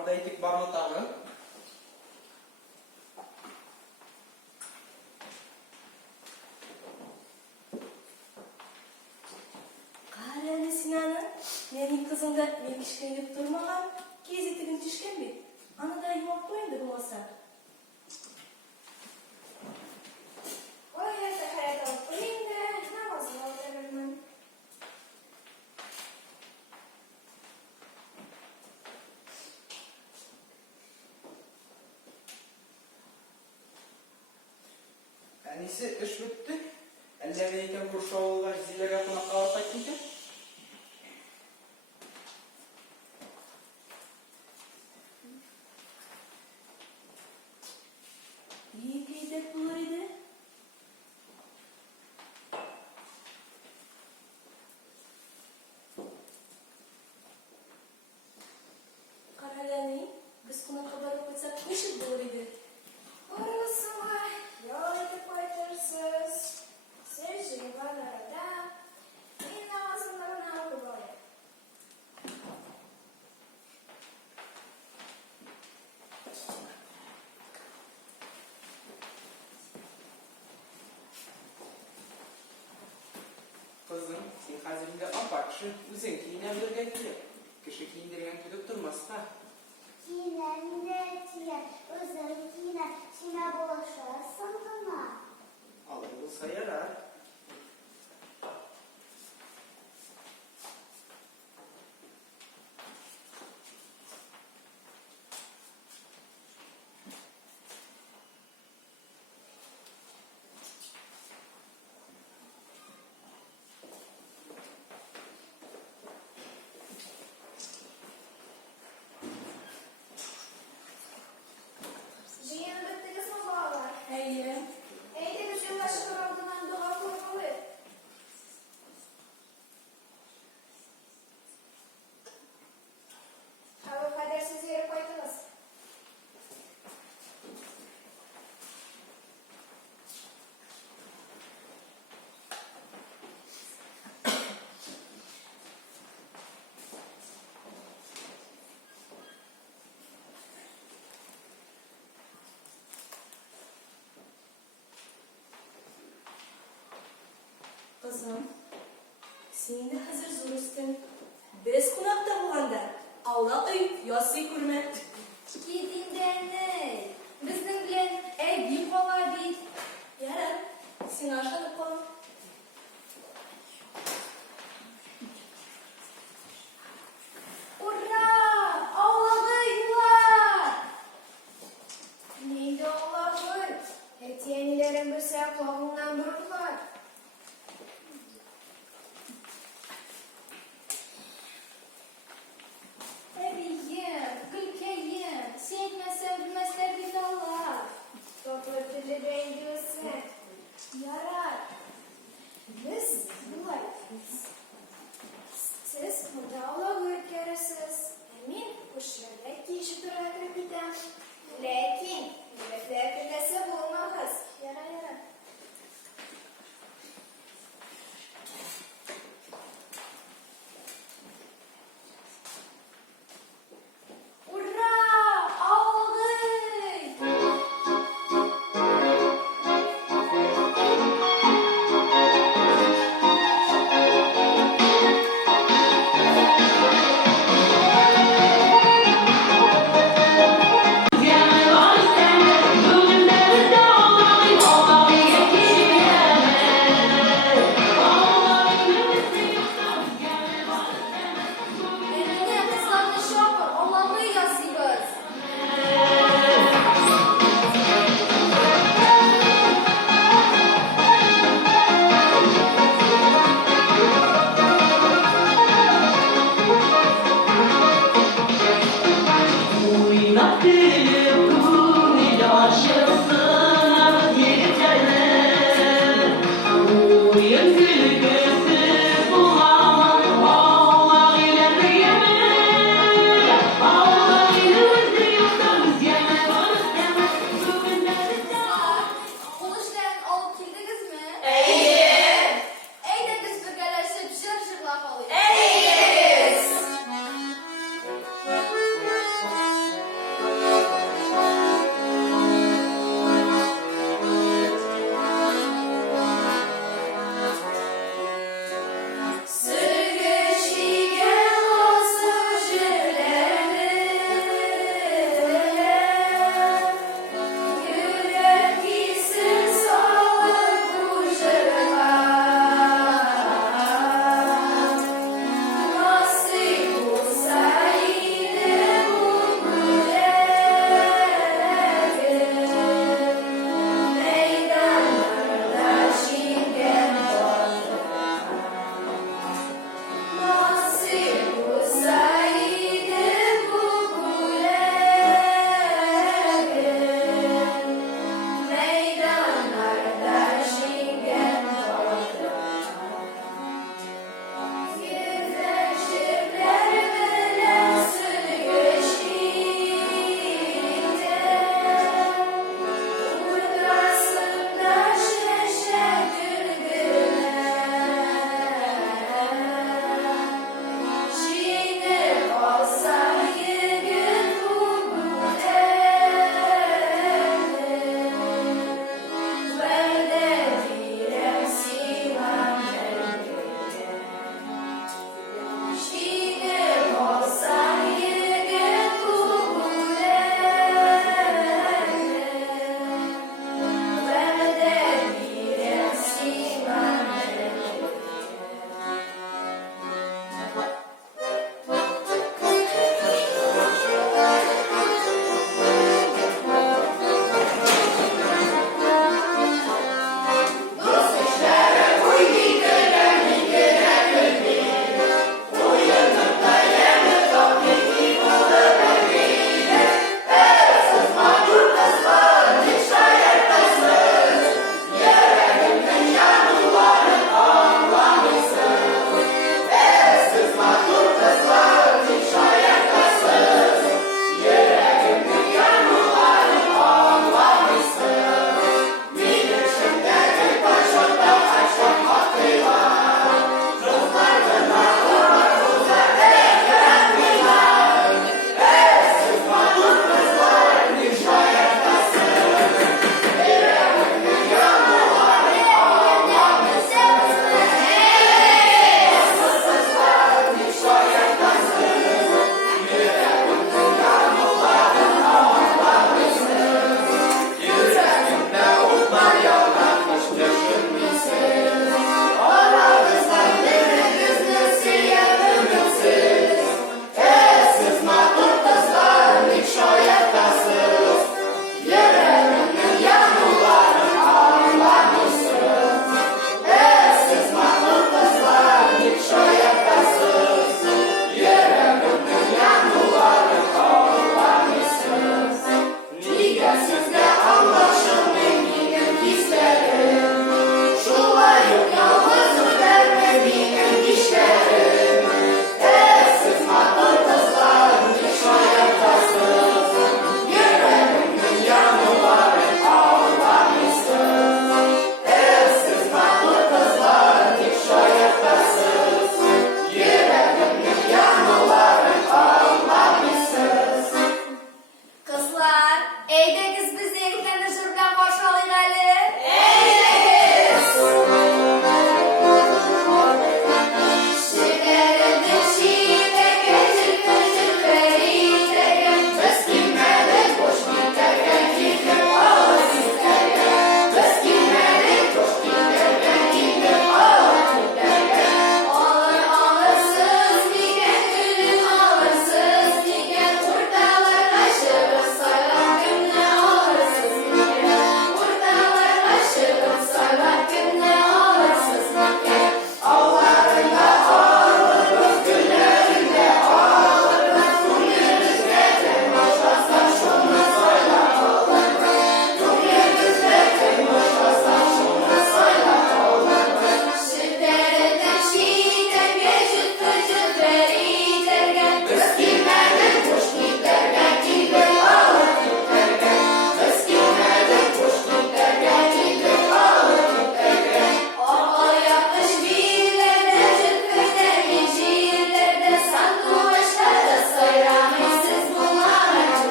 Barda etik barma tagı. Qarani Sinan'ın mening qizimda men kishga turmagan kezitigin tushgan bit. Anada yuvoq qo'yindi bo'lmasa. Voy, esa hayot olib qo'ying-da, namozini o'qiyman. Anisi ish bitdi. Allame ekan Kurshovullar zillarga qo'noqqa olib qaytdiki. Yekaydak bo'lar edi. Qaragani, biz qo'noqqa borib qo'ysak, qo'shib bo'lar edi. Orası var, yol edip koytursunuz. Sözcüğü var arada. En namazından aldı böyle. Kızım, sen hazırında apakşı, üzün kiyinabilirgen kelip. Kişi kiyindirgen kelip durmazsa. Kiyinler, özür kiyinler, şuna bulaşarsın bana. Alay olsa yarar. Dünyada bittiniz mi bağlar? Hayır. Eğde bizim başımın ardından dua kurmalı. Hava kadersiz yere koydunuz. Kızım, sen de hazır zulüstün. Biz qo'noqda bo'lganda, avla uy, yosi ko'rma. Gidinden ne? Bizden bilen bir kola değil. Yarar, sen aşağıda qol. Ura! Ağlayılar! Neydi Allah'ın? Yenilerin bir sefer kulağından dururlar. Ebiyim, gülkeyim, sevmezsen bilmezler bir Allah. Toplu dili beğeniyorsun. Yarar. Biz bulayız. Siz burada Allah'ı görürsünüz. Emin kuşlarla kişi duradır giden. Lakin yürekler birleşse bulmaz. Yara.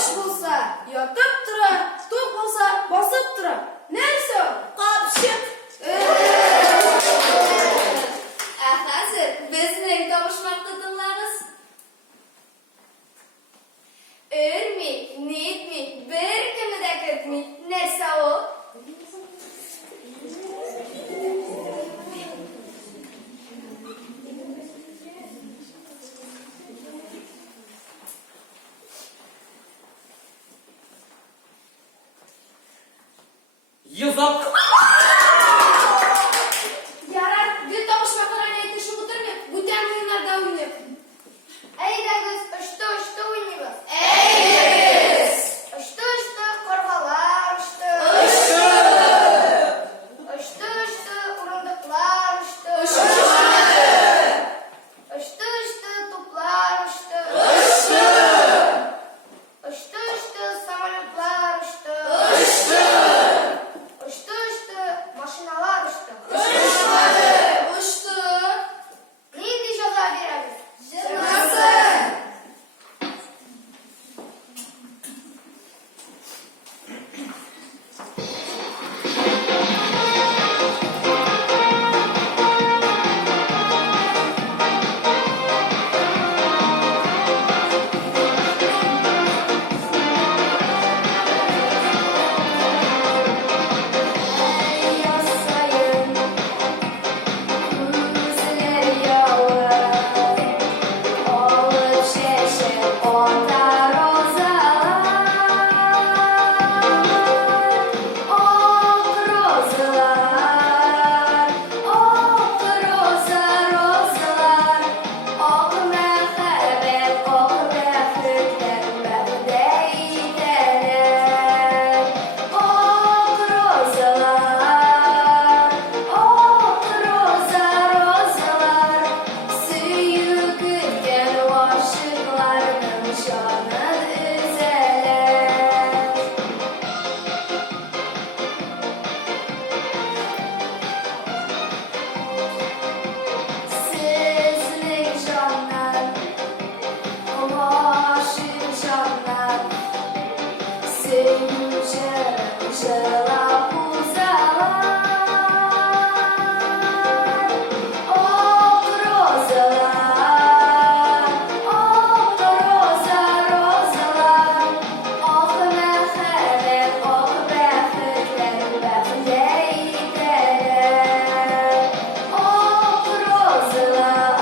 boş bulsa yatıp tura, tok olsa basıp tura. Neresi o? Kapışık. Hazır, bizning topishmoqda dinlarimiz. Örmik, nitmik, bir kimida ketmik, nesa o? Yıldak. Yarar, bir topuşmaklarını yetişip oturmuyor. Bu tem oyunlarda oynuyor. Eydəgiz, uçtu oynayız. Uçtu, korkalar uçtu. Uçtu, urunduklar uçtu. Uçtu, toplar uçtu. Uçtu, samolyotlar uçtu. Uçtu, maşinalar uçtu. Uçtu. Neydi ceza veririz? Nasıl? Yasayın, kuzuları yavrum. Olup şeşir orta rozalar. Ok rozalar, ok rozalar. Ok merhamet, ok reflekler, bende iteler. Ok rozalar, ok rozalar. Suyu gütken aşıklarının şanın üzeler. Sizlik canlar, aşık canlar. Sevince şarap uzalar. Ok rozalar, ok rozalar. Ok merhamet, ok reflekler, bende iteler. Ok rozalar,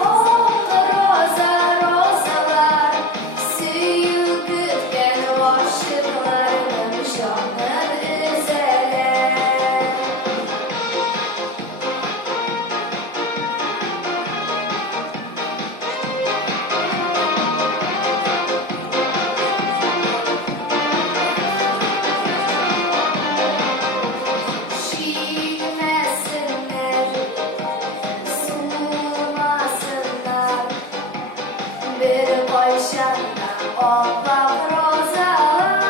ok rozalar. Suyu gütken aşıklarının şanın üzeler. Şişmesinler, soğumasınlar. Bir başında opak rozalar.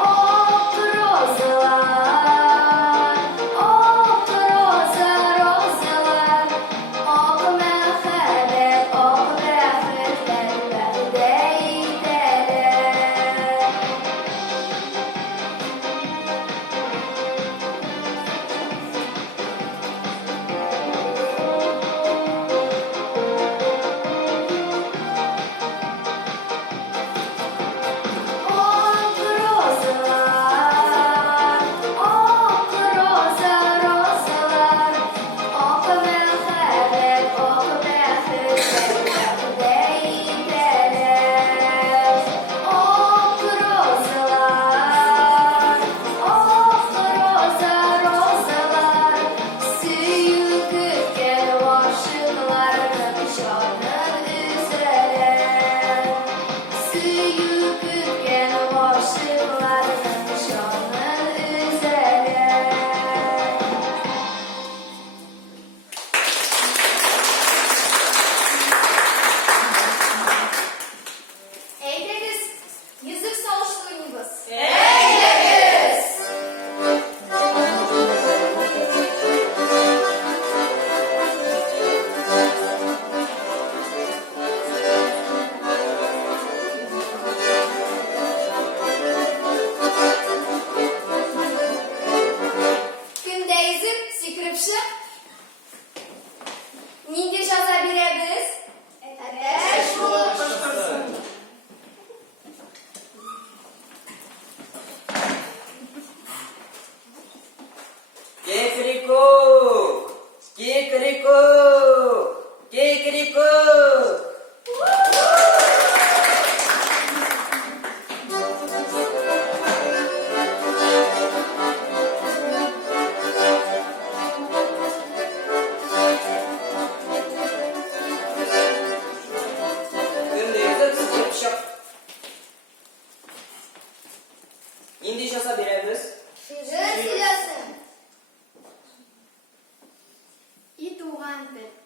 Ok rozalar, ok rozalar. Ok merhamet, ok reflekler, bende iteler.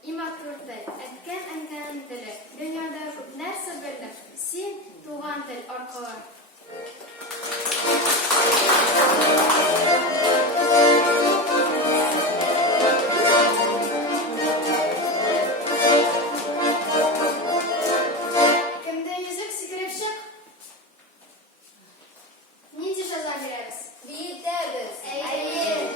Imatrur tel, etken enken tili. Dünyada çok nerse bildim. Sen tuğan tel arkalar. Kimde yüzük sikrepşik? Niçin şaza gireriz? Biliriz. Eğil.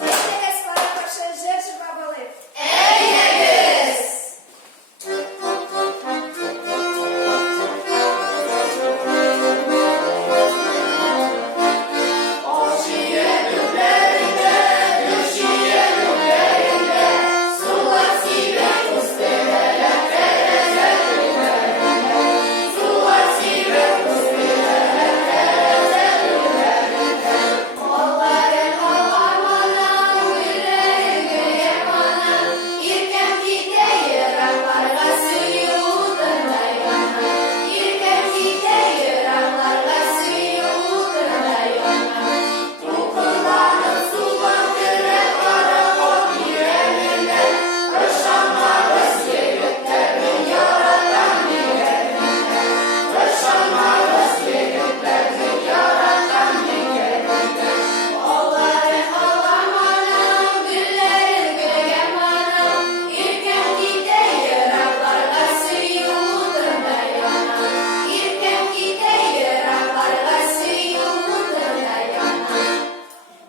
Eyneniz para başı jerci babalı.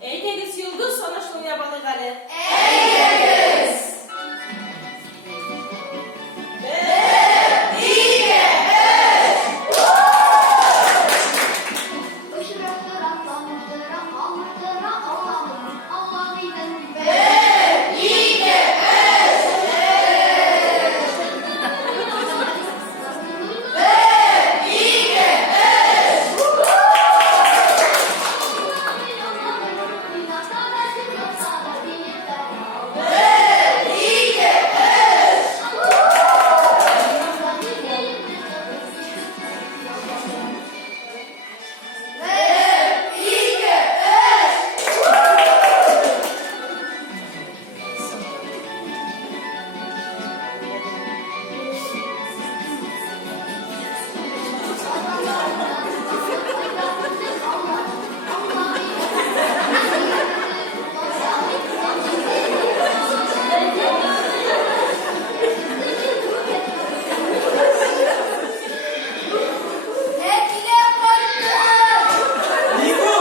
Eyneniz yıldız sonuçlu yabalı gale. Işıraktıran, damlıktıran, allıktıran, Allah'ım, Allah'ıyla Nico!